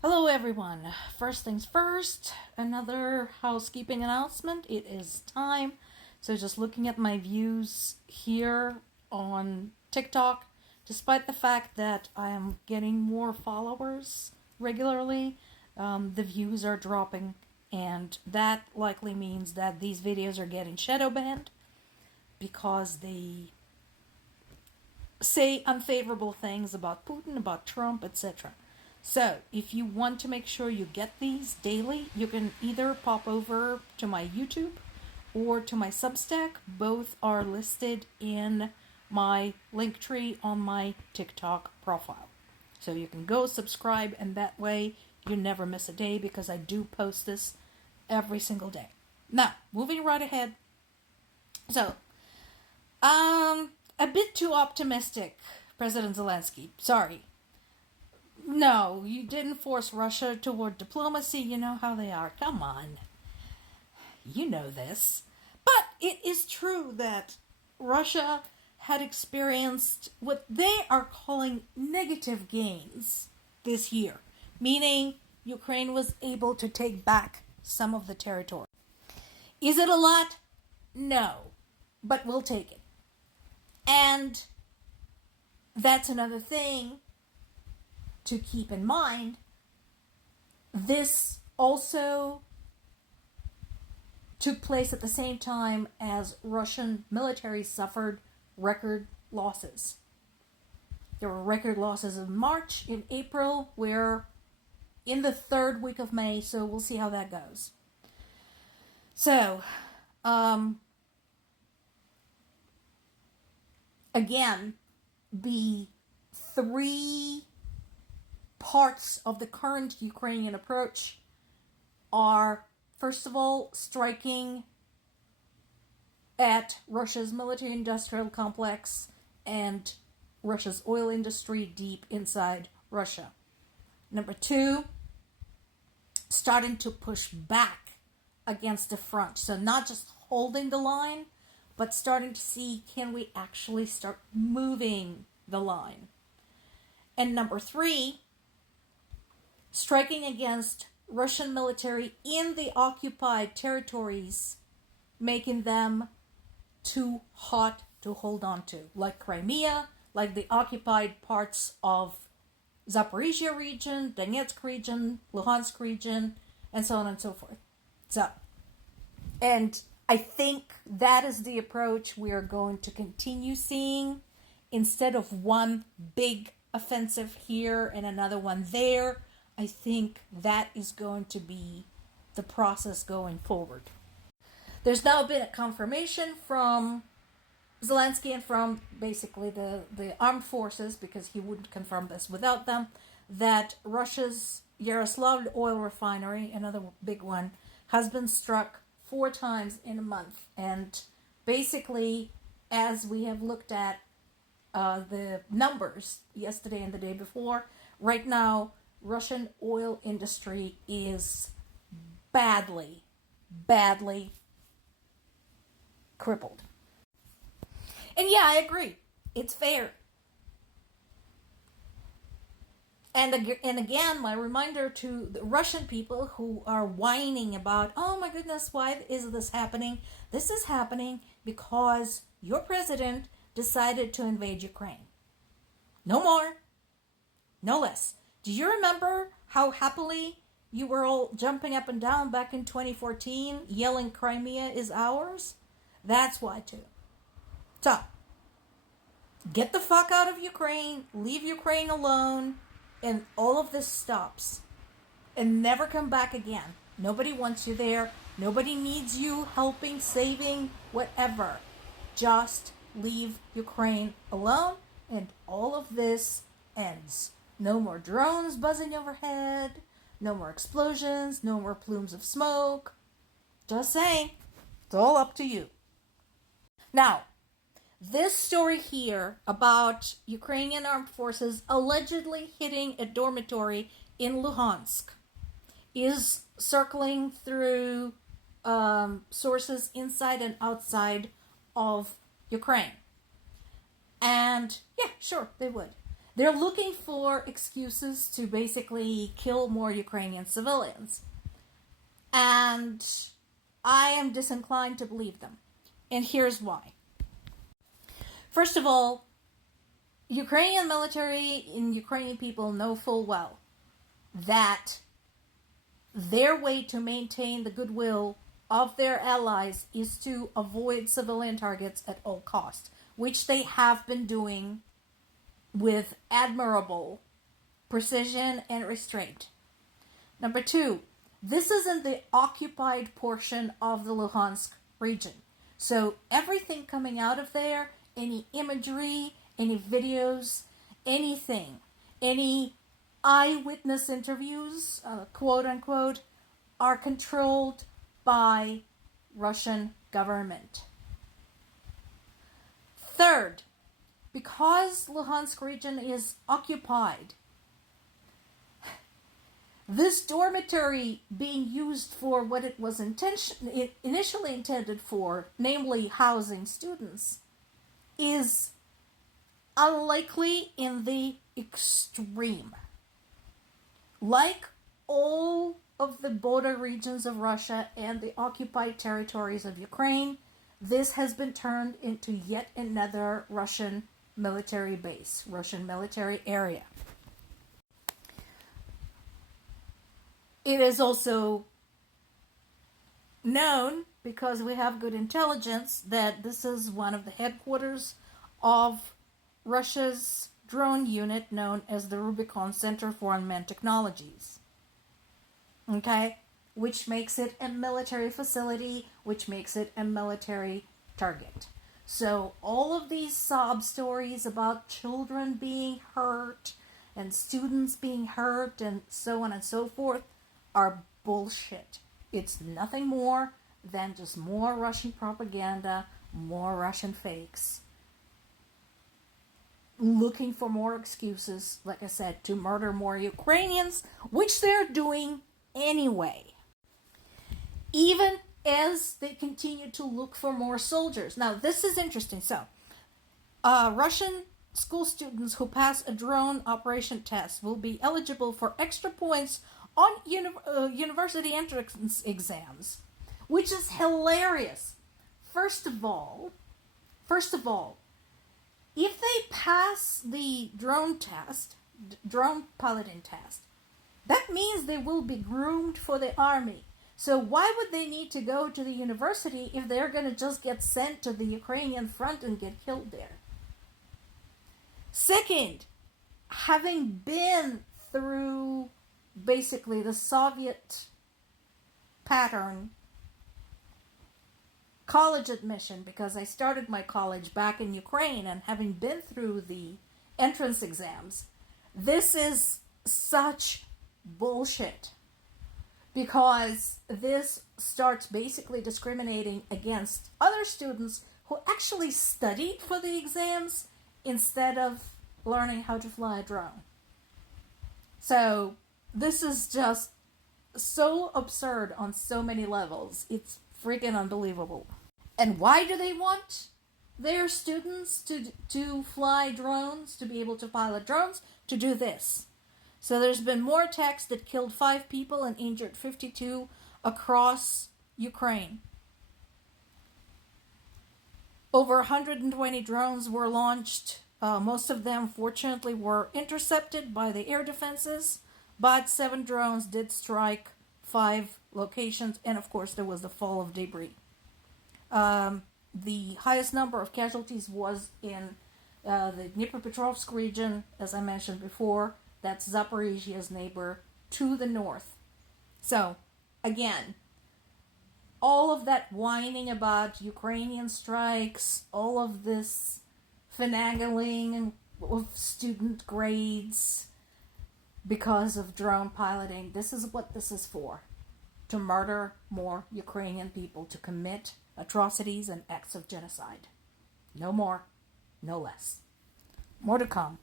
Hello, everyone. First things first, another housekeeping announcement. It is time. So, just looking at my views here on TikTok, despite the fact that I am getting more followers regularly, the views are dropping, and that likely means that these videos are getting shadow banned because they say unfavorable things about Putin, about Trump, etc. So, if you want to make sure you get these daily, you can either pop over to my YouTube or to my Substack. Both are listed in my link tree on my TikTok profile. So you can go subscribe, and that way you never miss a day because I do post this every single day. Now, moving right ahead. So, a bit too optimistic, President Zelensky. Sorry. No, you didn't force Russia toward diplomacy. You know how they are. Come on. You know this. But it is true that Russia had experienced what they are calling negative gains this year, meaning Ukraine was able to take back some of the territory. Is it a lot? No, but we'll take it. And that's another thing to keep in mind. This also took place at the same time as Russian military suffered record losses. There were record losses in March, in April, we're in the third week of May, so we'll see how that goes. So, again, the three parts of the current Ukrainian approach are, first of all, striking at Russia's military-industrial complex and Russia's oil industry deep inside Russia. Number two, starting to push back against the front. So not just holding the line, but starting to see, can we actually start moving the line? And number three, striking against Russian military in the occupied territories, making them too hot to hold on to, like Crimea, like the occupied parts of Zaporizhia region, Donetsk region, Luhansk region, and so on and so forth. So, and I think that is the approach we are going to continue seeing, instead of one big offensive here and another one there. I think that is going to be the process going forward. There's now been a confirmation from Zelensky and from basically the armed forces, because he wouldn't confirm this without them, that Russia's Yaroslavl oil refinery, another big one, has been struck 4 times in a month. And basically, as we have looked at the numbers yesterday and the day before, right now, Russian oil industry is badly crippled. And yeah, I agree. It's fair. And again, my reminder to the Russian people who are whining about, oh my goodness, why is this happening? This is happening because your president decided to invade Ukraine. No more, no less. Do you remember how happily you were all jumping up and down back in 2014, yelling Crimea is ours? That's why too. So, get the fuck out of Ukraine, leave Ukraine alone, and all of this stops. And never come back again. Nobody wants you there. Nobody needs you helping, saving, whatever. Just leave Ukraine alone, and all of this ends. No more drones buzzing overhead. No more explosions. No more plumes of smoke. Just saying. It's all up to you. Now, this story here about Ukrainian armed forces allegedly hitting a dormitory in Luhansk is circling through sources inside and outside of Ukraine. And yeah, sure, they would. They're looking for excuses to basically kill more Ukrainian civilians. And I am disinclined to believe them. And here's why. First of all, Ukrainian military and Ukrainian people know full well that their way to maintain the goodwill of their allies is to avoid civilian targets at all costs, which they have been doing with admirable precision and restraint. Number two, this is in the occupied portion of the Luhansk region. So everything coming out of there, any imagery, any videos, anything, any eyewitness interviews, quote unquote, are controlled by Russian government. Third, because Luhansk region is occupied, this dormitory being used for what it was initially intended for, namely housing students, is unlikely in the extreme. Like all of the border regions of Russia and the occupied territories of Ukraine, this has been turned into yet another Russian military base, Russian military area. It is also known, because we have good intelligence, that this is one of the headquarters of Russia's drone unit known as the Rubicon Center for Unmanned Technologies. Okay? Which makes it a military facility, which makes it a military target. So all of these sob stories about children being hurt and students being hurt and so on and so forth are bullshit. It's nothing more than just more Russian propaganda, more Russian fakes, looking for more excuses, like I said, to murder more Ukrainians, which they're doing anyway. Even as they continue to look for more soldiers. Now, this is interesting. So, Russian school students who pass a drone operation test will be eligible for extra points on university entrance exams, which is hilarious. First of all, if they pass the drone piloting test, that means they will be groomed for the army. So why would they need to go to the university if they're going to just get sent to the Ukrainian front and get killed there? Second, having been through basically the Soviet pattern college admission, because I started my college back in Ukraine, and having been through the entrance exams, this is such bullshit, because this starts basically discriminating against other students who actually studied for the exams instead of learning how to fly a drone. So this is just so absurd on so many levels. It's freaking unbelievable. And why do they want their students to fly drones, to be able to pilot drones? To do this. So there's been more attacks that killed 5 people and injured 52 across Ukraine. Over 120 drones were launched. Most of them, fortunately, were intercepted by the air defenses, but 7 drones did strike 5 locations, and of course there was the fall of debris. The highest number of casualties was in the Dnipropetrovsk region, as I mentioned before. That's Zaporizhia's neighbor to the north. So, again, all of that whining about Ukrainian strikes, all of this finagling of student grades because of drone piloting, this is what this is for. To murder more Ukrainian people, to commit atrocities and acts of genocide. No more, no less. More to come.